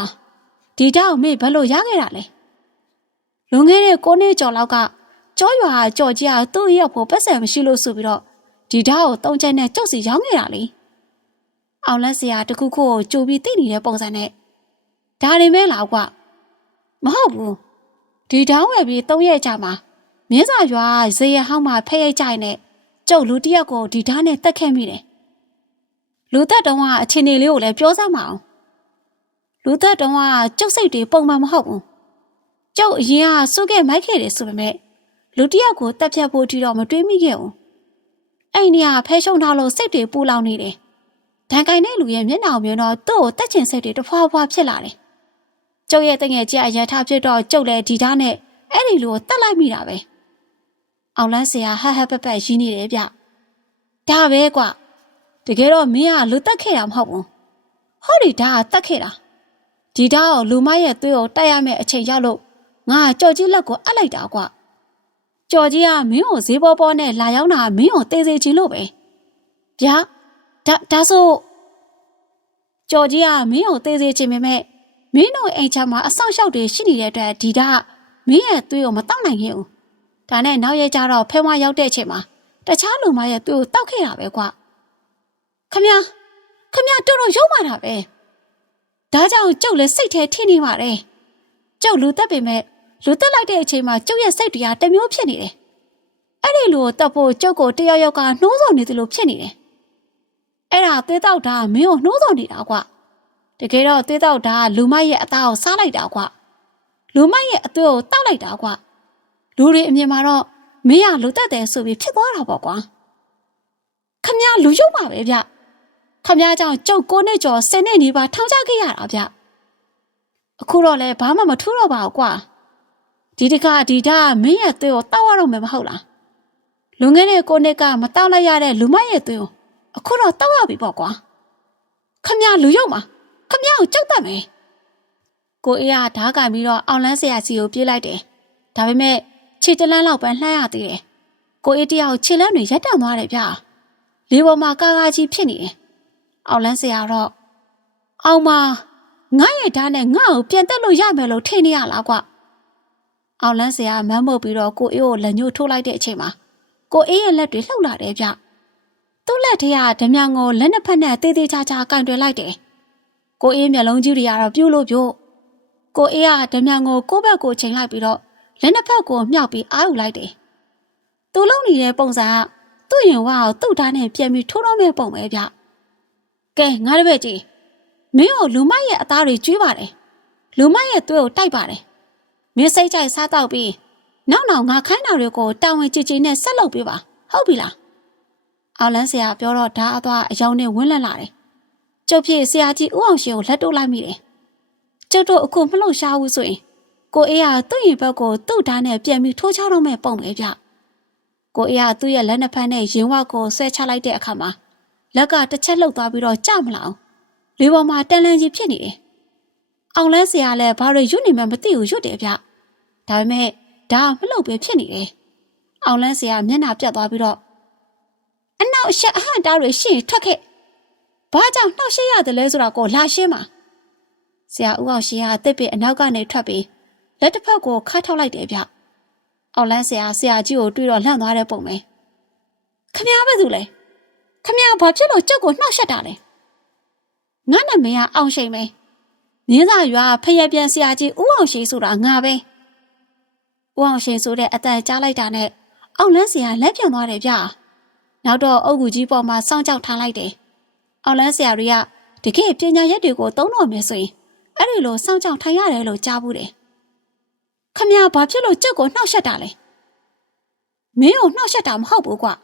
Speaker 1: ဒီဓာတ်ကိုမင်းဘယ်လိုရခဲ့တာလဲလွန်ခဲ့တဲ့9နှစ်ကျော်လောက်ကကြောရွာကြော်ကြီးကသူ့ရဲ့ဖို့ပတ်စံမရှိလို့ဆိုပြီးတော့ဒီဓာတ်ကိုတုံးချက်နဲ့ကျုပ်စီရောင်းခဲ့တာလေအောင်လက်စရာတခုခုကိုကြိုပြီးသိနေတဲ့ပုံစံနဲ့ဒါတွေမဲလားကွာမဟုတ်ဘူး ဒီဓာတ်ဝယ်ပြီး၃ရက်ကြာမှာမြင်းစာရွာဇေယျဟောင်းမှာဖဲ့ရိုက်ကြရင်နဲ့ကျုပ်လူတစ်ယောက်ကိုဒီဓာတ်နဲ့တက်ခဲ့မိတယ်လူသက်တုံးကအခြေအနေလေးကိုလည်းပြောစမ်းမအောင်လူသက်တုံးကကျုပ်စိတ်တွေပုံမှန်မဟုတ်ဘူးကျုပ်အရင်ကစုခဲ့မိုက်ခဲ့တယ်ဆိုပေမဲ့လူတစ်ယောက်ကိုတက်ဖြတ်ဖို့အထိတော့မတွေးမိခဲ့ဘူးအဲ့ဒီနေရာဖဲရှုံထားလို့စိတ်တွေပူလောင်နေတယ်ဒဏ်ကင်တဲ့လူရဲ့မျက်နှာကိုမြင်တော့သူ့ကိုတက်ချင်စိတ်တွေတစ်ဖွာဖွာဖြစ်လာတယ် ကျုပ်ရဲ့တငယ်ကြီးအရထဖြစ်တော့ကျုပ်လည်းဒီဓာတ်နဲ့အဲ့ဒီလူကိုတက်လိုက်မိတာပဲအောင်လန်းစရာဟဟပပရင်းနေတယ်ဗျဒါပဲကွတကယ်တော့မင်းကလူတက်ခဲ့တာမဟုတ်ဘူးဟောဒီဓာတ်ကတက်ခဲ့တာဒီဓာတ်ကိုလူမရဲ့သွေးကိုတိုက်ရမယ့်အချိန်ရောက်လို့ငါကြော်ကြီးလက်ကိုအပ်လိုက်တာကွကြော်ကြီးကမင်းကိုဈေးပေါ်ပေါ်နဲ့လာရောက်တာမင်းကိုတေးစေချင်လို့ပဲဗျာဒါဒါဆိုကြော်ကြီးကမင်းကိုတေးစေချင်ပေမဲ့ မင်းတို့အိမ်ချမ်းမှာအဆောင်ရှောက်တွေရှိနေတဲ့အတွက်ဒီဓာတ်မင်းရဲ့သွေးကိုမတောက်နိုင်ခဲ့ဘူးဒါနဲ့နောက်ရဲကြတော့ဖဲမွားရောက်တဲ့အချိန်မှာတခြားလူမရဲ့သွေးကိုတောက်ခဲ့တာပဲကွခမခမတော်တော်ရုံမာတာပဲဒါကြောင့်ကျုပ်လည်းစိတ်ထဲထင်းနေပါတယ်ကျုပ်လူတက်ပေမဲ့လူတက်လိုက်တဲ့အချိန်မှာကျုပ်ရဲ့စိတ်တွေကတမျိုးဖြစ်နေတယ်အဲ့ဒီလူကိုတက်ဖို့ကျုပ်ကိုတယောက်ယောက်ကနှိုးဆော်နေသလိုဖြစ်နေတယ်အဲ့ဒါသွေးတောက်တာမင်းကိုနှိုးဆော်နေတာကွ တကယ်တော့သွေးတောက်တာလူမရဲ့အသားကိုစားလိုက်တာကွလူမရဲ့အသွေးကိုတောက်လိုက်တာကွလူတွေအမြင်မှာတော့မင်းကလူတက်တယ်ဆိုပြီးဖြစ်သွားတာပေါ့ကွာခမရလူရုပ်ပါပဲဗျခမရကြောင့်ကျုပ်ကိုနဲ့ကျော်ဆယ်နှစ်နီးပါထောင်ချခဲ့ရတာဗျအခုတော့လည်းဘာမှမထူးတော့ပါဘူးကွာဒီတခါဒီတာမင်းရဲ့သွေးကိုတောက်ရတော့မယ်မဟုတ်လားလွန်ခဲ့တဲ့ကိုနှစ်ကမတောက်လိုက်ရတဲ့လူမရဲ့သွေးကိုအခုတော့တောက်ရပြီပေါ့ကွာခမရလူရုပ်မှာ ခမရကိုကြောက်တတ်မယ်ကိုအေးကဓားကင်ပြီးတော့အောင်လန်းဆရာစီကိုပြေးလိုက်တယ်ဒါပေမဲ့ခြေတလန်းလောက်ပဲလှမ်းရသေးတယ်ကိုအေးတယောက်ခြေလန်းတွေရက်တန့်သွားတယ်ဗျာလေပေါ်မှာကာကာကြီးဖြစ်နေတယ်အောင်လန်းဆရာတော့အောင်မငါရဲ့ဓာတ်နဲ့ငါ့ကိုပြန်တက်လို့ရမယ်လို့ထင်နေရလားကွအောင်လန်းဆရာမမ်းမုတ်ပြီးတော့ကိုအေးကိုလက်ညှိုးထိုးလိုက်တဲ့အချိန်မှာကိုအေးရဲ့လက်တွေလှုပ်လာတယ်ဗျသူ့လက်ထဲကဓမြငိုလက်နှစ်ဖက်နဲ့တေးသေးချာချာကင်တွယ်လိုက်တယ် ကိုအေးမျက်လုံးကြီးတွေကတော့ပြို့လို့ပြို့ကိုအေးကဓမြငိုကိုယ့်ဘက်ကိုချိန်လိုက်ပြီးတော့လက်နှစ်ဖက်ကိုမြောက်ပြီးအားယူလိုက်တယ်သူလုံနေတဲ့ပုံစံကသူ့ရင်ဝါကိုသူ့ဓာတ်နဲ့ပြန်ပြီးထိုးတော့မဲ့ပုံပဲဗျကဲငါတပည့်ကြီးမင်းကိုလူမရဲ့အသားတွေကျွေးပါတယ်လူမရဲ့သွေးကိုတိုက်ပါတယ်မင်းစိတ်ကြိုက်စားတော့ပြီးနောက်နောက်ငါခိုင်းတာတွေကိုတာဝန်ကြည်ကြည်နဲ့ဆက်လုပ်ပေးပါဟုတ်ပြီလားအောင်လန်းဆရာပြောတော့ဓာအသွားအယောင်နဲ့ဝင်းလက်လာတယ် ကျုပ်ဖြစ်ဆရာကြီးဦးအောင်ရှင်ကိုလက်တိုးလိုက်မိတယ်ကျုပ်တို့အခုမလှုပ်ရှားဘူးဆိုရင်ကိုအေးကသူ့ရင်ဘက်ကိုသူ့ဓာတ်နဲ့ပြန်ပြီးထိုးချတော့မဲ့ပုံပဲဗျကိုအေးကသူ့ရဲ့လက်နှစ်ဖက်နဲ့ရင်ဝါကိုဆွဲချလိုက်တဲ့အခါမှာလက်ကတစ်ချက်လှုပ်သွားပြီးတော့ကြမလာအောင်လေပေါ်မှာတန်လန်ကြီးဖြစ်နေတယ်အောင်လဲဆရာလည်းဘာတွေရွတ်နေမှမသိဘူးရွတ်တယ်ဗျဒါပေမဲ့ဒါမလှုပ်ပဲဖြစ်နေတယ်အောင်လန်းဆရာမျက်နှာပြတ်သွားပြီးတော့အနောက်အရှက်အဟန့်တားတွေရှင်းထွက်ခဲ့ ဘာကြောင့်နှောက်ရှက်ရတယ်လဲဆိုတာကိုလာရှင်းပါဆရာဦးအောင်ရှင်ကတစ်ပစ်အနောက်ကနေထွက်ပြီးလက်တစ်ဖက်ကိုခါထောက်လိုက်တယ်ဗျအောင်လန်းဆရာဆရာကြီးကိုတွေ့တော့လှန့်သွားတဲ့ပုံပဲခမရပဲသူလဲခမရဘာဖြစ်လို့ကြက်ကိုနှောက်ရှက်တာလဲငါနာမည်ကအောင်ရှိန်ပဲမြင်းစာရွာဖျက်ပြန်ဆရာကြီးဦးအောင်ရှိန်ဆိုတာငါပဲဦးအောင်ရှိန်ဆိုတဲ့အတန်ကြားလိုက်တာနဲ့အောင်လန်းဆရာလက်ပြန်သွားတယ်ဗျနောက်တော့အုတ်ကူကြီးပေါ်မှာစောင့်ကြောက်ထားလိုက်တယ် အောင်လန်းဆရာတွေကတကယ်ပညာရက်တွေကိုသုံးတော့မယ်ဆိုရင်အဲ့ဒီလိုစောင့်ကြောက်ထိုင်ရတယ်လို့ကြားဘူးတယ်ခမရဘာဖြစ်လို့ကြက်ကိုနှောက်ရှက်တာလဲမင်းကိုနှောက်ယှက်တာမဟုတ်ဘူးကွာ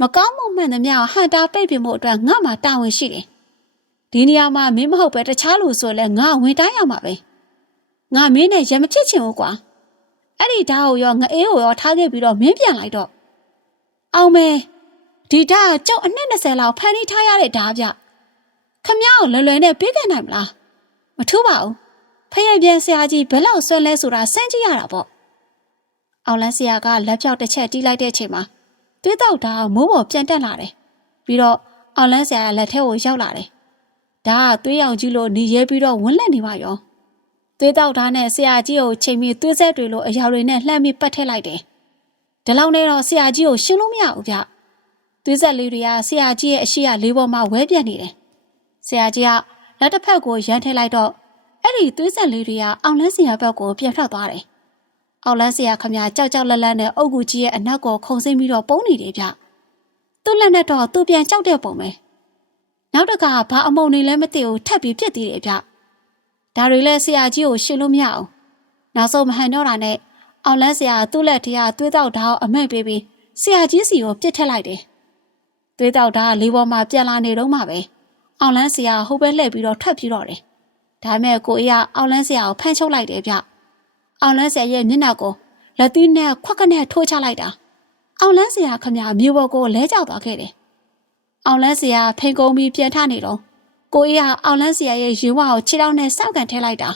Speaker 1: မကောင်းမှုမှန်သမျှဟန်တာပိတ်ပြမှုအတွက်ငါမှတာဝန်ရှိတယ်ဒီနေရာမှာမင်းမဟုတ်ပဲတခြားလူဆိုလဲငါဝင်တိုင်းရမှာပဲငါမင်းနဲ့ရမဖြစ်ချင်ဘူးကွာအဲ့ဒီဓာတ်ကိုရောငအေးကိုရောထားခဲ့ပြီးတော့မင်းပြန်လိုက်တော့အောင်မဲ ဒီဓာတ်ကကြောက်အနှစ်20လောက်ဖန်တီးထားရတဲ့ဓာတ်ဗျခမ ्या ကိုလွယ်လွယ်နဲ့ပေးခဲ့နိုင်မလားမထူးပါဘူးဖယက်ပြန်ဆရာကြီးဘယ်လောက်ဆွဲလဲဆိုတာစမ်းကြည့်ရတာပေါ့အောင်လန်းဆရာကလက်ဖြောက်တစ်ချက်တီးလိုက်တဲ့အချိန်မှာသွေးတောက်ဓာတ်မိုးပေါ်ပြန်တက်လာတယ်ပြီးတော့အောင်လန်းဆရာရဲ့လက်ထဲကိုရောက်လာတယ်ဒါကသွေးရောင်ကြီးလို့နေရဲပြီးတော့ဝန်းလက်နေပါရောသွေးတောက်ဓာတ်နဲ့ဆရာကြီးကိုချိန်ပြီးသွေးဆက်တွေလိုအရာတွေနဲ့လှမ်းပြီးပတ်ထည့်လိုက်တယ်ဒီလောက်နဲ့တော့ဆရာကြီးကိုရှင်းလို့မရဘူးဗျ သွေးဆက်လေးတွေကဆရာကြီးရဲ့အရှိရလေးပေါ်မှာဝဲပြက်နေတယ်ဆရာကြီးကလက်တစ်ဖက်ကိုရမ်းထည့်လိုက်တော့အဲ့ဒီသွေးဆက်လေးတွေကအောင်လန်းဆရာဘက်ကိုပြန်ထွက်သွားတယ်အောင်လန်းဆရာခမကြောက်ကြောက်လန့်လန့်နဲ့အုတ်ကူကြီးရဲ့အနောက်ကိုခုန်ဆင်းပြီးတော့ပုံနေတယ်ဗျသူ့လက်နဲ့တော့သူ့ပြန်ကြောက်တဲ့ပုံပဲနောက်တကဘာအမုံနေလဲမသိဘူးထပ်ပြီးဖြစ်သေးတယ်ဗျဒါတွေလဲဆရာကြီးကိုရှင်းလို့မရအောင်နောက်ဆုံးမဟန်တော့တာနဲ့အောင်လန်းဆရာသူ့လက်ထရသွေးတောက်ဓာတ်အမိတ်ပေးပြီးဆရာကြီးစီကိုပြစ်ထက်လိုက်တယ် သွေးတောက်ဓာတ်လေးပေါ်မှာပြန်လာနေတော့မှပဲအောင်လန်းဆရာဟိုဘက်လှည့်ပြီးတော့ထွက်ပြီးတော့တယ်ဒါမဲ့ကိုအေးကအောင်လန်းဆရာကိုဖမ်းချုပ်လိုက်တယ်ဗျအောင်လန်းဆရာရဲ့မျက်နှာကိုလက်သီးနဲ့ခွက်ကနေထိုးချလိုက်တာအောင်လန်းဆရာခမမျိုးဘော်ကိုလဲကျသွားခဲ့တယ်အောင်လန်းဆရာဖိန်ကုန်းပြီးပြန်ထနေတော့ကိုအေးကအောင်လန်းဆရာရဲ့ရင်ဝါကိုခြေထောက်နဲ့စောက်ကန်ထဲလိုက်တာ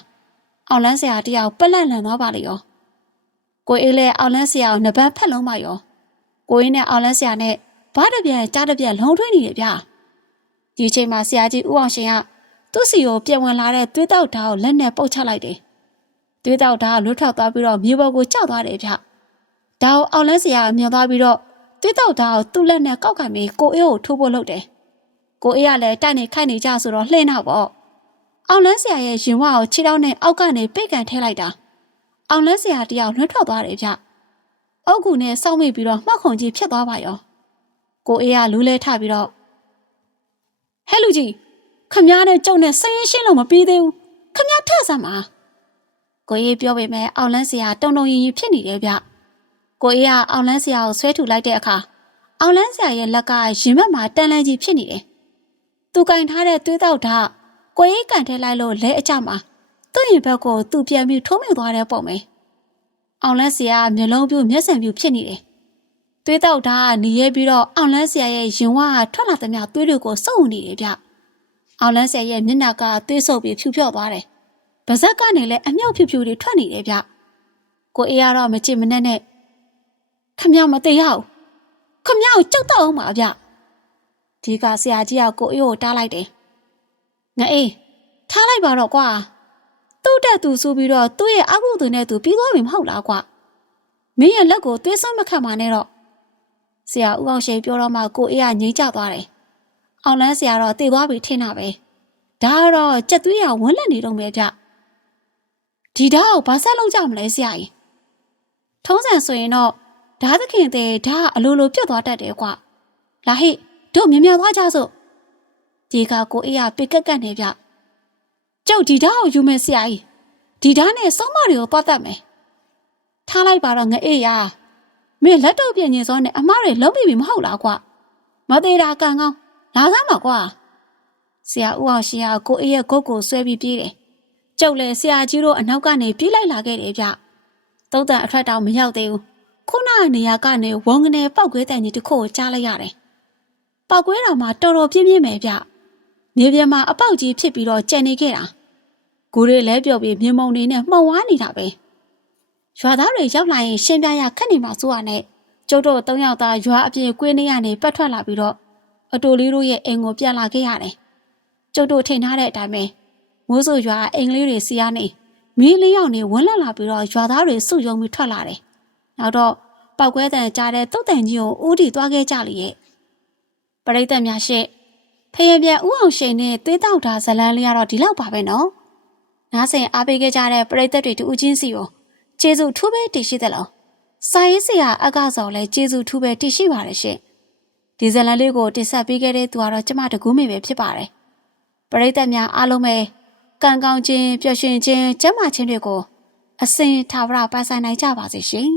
Speaker 1: အောင်လန်းဆရာတယောက်ပလက်လန်သွားပါလေရောကိုအေးလည်းအောင်လန်းဆရာကိုနှစ်ပတ်ဖက်လုံးပါရောကိုအေးနဲ့အောင်လန်းဆရာနဲ့ ဘားတစ်ပြန်ကြားတစ်ပြန်လုံထွေးနေတယ်ဗျဒီချိန်မှာဆရာကြီးဦးအောင်ရှင်ကသူ့စီကိုပြန်ဝင်လာတဲ့သွေးတောက်ဓာတ်ကိုလက်နဲ့ပုတ်ချလိုက်တယ်။သွေးတောက်ဓာတ်လွတ်ထွက်သွားပြီးတော့မြေပေါ်ကိုကျသွားတယ်ဗျ။ဒါကိုအောင်လန်းစရာမြင်သွားပြီးတော့သွေးတောက်ဓာတ်ကိုသူ့လက်နဲ့ကောက်ကင်ပြီးကိုအေးကိုထိုးဖို့လုပ်တယ်။ကိုအေးကလည်းတိုက်နေခိုက်နေကြဆိုတော့လှည့်နာပေါ့။အောင်လန်းစရာရဲ့ရင်ဝါကိုခြေထောက်နဲ့အောက်ကနေပိတ်ကန်ထဲလိုက်တာ။အောင်လန်းစရာတယောက်လွတ်ထွက်သွားတယ်ဗျ။အုတ်ကူနဲ့စောင့်မိပြီးတော့မှောက်ခုံကြီးဖြစ်သွားပါရော။ ကိုအေးကလူးလဲထပြီးတော့ဟဲ့လူကြီးခမည်းနဲ့ကြုံနဲ့ဆင်းရင်ရှင်းလို့မပြီးသေးဘူးခမည်းထဆမ်းပါကိုအေးပြောပေမဲ့အောင်လန်းစရာတုံတုံရင်ရင်ဖြစ်နေတယ်ဗျကိုအေးကအောင်လန်းစရာကိုဆွဲထုတ်လိုက်တဲ့အခါအောင်လန်းစရာရဲ့လက်ကရင်ဘက်မှာတန်လန်းကြီးဖြစ်နေတယ်သူကင်ထားတဲ့သွေးတောက်ဓာတ်ကိုအေးကန်ထဲလိုက်လို့လဲအကြမှာသူ့ရင်ဘက်ကိုသူ့ပြန်ပြီးထိုးမိသွားတဲ့ပုံပဲအောင်လန်းစရာမျက်လုံးပြူမျက်စံပြူဖြစ်နေတယ် သွေးတောက်ဓာတ်ကနေရဲပြီးတော့အောင်လန်းစရာရဲ့ရင်ဝါကထွက်လာသမျှသွေးတွေကိုစုပ်နေတယ်ဗျအောင်လန်းဆယ်ရဲ့မျက်နှာကသွေးဆုပ်ပြီးဖြူဖြော့သွားတယ်။ဗဇက်ကနေလည်းအမြောက်ဖြူဖြူတွေထွက်နေတယ်ဗျ။ကိုအေးကတော့မချစ်မနဲ့နဲ့ခမမသိရအောင်။ခမကိုကြောက်တော့အောင်ပါဗျ။ဒီကဆရာကြီးကကိုအေးကိုတားလိုက်တယ်။ငါအေးထားလိုက်ပါတော့ကွာ။သူ့တက်သူဆိုပြီးတော့သူ့ရဲ့အကုသူနဲ့သူပြီးသွားပြီမဟုတ်လားကွာ။မင်းရဲ့လက်ကိုသွေးစွန်းမခတ်ပါနဲ့တော့။ ဆရာဦးအောင်ရှိန်ပြောတော့မှကိုအေးကငြိမ့်ကြသွားတယ်။အောင်လန်းဆရာတော့တည်သွားပြီထင်တာပဲဒါကတော့ကြက်သွေးရဝန်းလက်နေတော့မယ်ဗျဒီဓာတ်ကိုဘာဆက်လုပ်ကြမလဲဆရာကြီးထုံးစံဆိုရင်တော့ဓာတ်သခင်တဲ့ဓာတ်အလိုလိုပြတ်သွားတတ်တယ်ကွာလာဟိတို့မြင်မြသွားကြစို့ဒီကကိုအေးရပိကက်ကက်နေဗျကျုပ်ဒီဓာတ်ကိုယူမယ်ဆရာကြီးဒီဓာတ်နဲ့စောင်းမတွေကိုပတ်တတ်မယ်ထားလိုက်ပါတော့ငအေးရ မင်းလက်တော့ပြင်းနေစောနဲ့အမားတွေလုံးပြီမဟုတ်လားကွာမသေးတာကံကောင်းလာစမ်းပါကွာဆရာဦးအောင်ရှင်ကကိုအေးရဲ့ဂုတ်ကိုဆွဲပြီးပြေးတယ်ကျုပ်လည်းဆရာကြီးတို့အနောက်ကနေပြေးလိုက်လာခဲ့တယ်ဗျသုံးတန်အထက်တောင်မရောက်သေးဘူးခုနကနေရာကနေဝုံငနေပောက်ကွဲတန်ကြီးတစ်ခုကိုကြားလိုက်ရတယ်ပောက်ကွဲတော်မှာတော်တော်ပြင်းပြင်းပဲဗျနေပြမှာအပေါက်ကြီးဖြစ်ပြီးတော့ကြံနေခဲ့တာကိုရီလဲပြော့ပြီးမြင်မုံနေနဲ့မှုံဝါးနေတာပဲ ရွာသားတွေရောက်လာရင်ရှင်းပြရခက်နေမှာစိုးရနဲ့ကျုပ်တို့၃ယောက်သားရွာအပြင်ကွေးနေရနေပတ်ထွက်လာပြီးတော့အတူလေးတို့ရဲ့အိမ်ကိုပြန်လာခဲ့ရတယ်။ကျုပ်တို့ထင်ထားတဲ့အတိုင်းပဲမိုးဆိုရွာအိမ်လေးတွေစီကနေမင်းလေးယောက်နေဝန်းလက်လာပြီးတော့ရွာသားတွေစုယုံပြီးထွက်လာတယ်။နောက်တော့ပောက်ကွဲတန်ကြားတဲ့တုတ်တန်ကြီးကိုဦးတီသွားခဲ့ကြလေရဲ့။ပရိသတ်များရှေ့ဖယံပြန်ဦးအောင်ရှိန်နဲ့သွေးတောက်တာဇလန်းလေးကတော့ဒီလောက်ပါပဲနော်။နားဆင်အားပေးခဲ့ကြတဲ့ပရိသတ်တွေတူချင်းစီကို ကျေးဇူးထူးပဲတည်ရှိသလား။စာရေးဆရာအကစော်လည်းကျေးဇူးထူးပဲတည်ရှိပါတယ်ရှင်။ဒီဇလန်လေးကိုတင်ဆက်ပေးခဲ့တဲ့သူကတော့ကျမတကူးမိပဲဖြစ်ပါတယ်ပရိသတ်များအားလုံးပဲကံကောင်းခြင်းပျော်ရွှင်ခြင်းကျမ်းမာခြင်းတွေကိုအစဉ်ထာဝရပိုင်ဆိုင်နိုင်ကြပါစေရှင်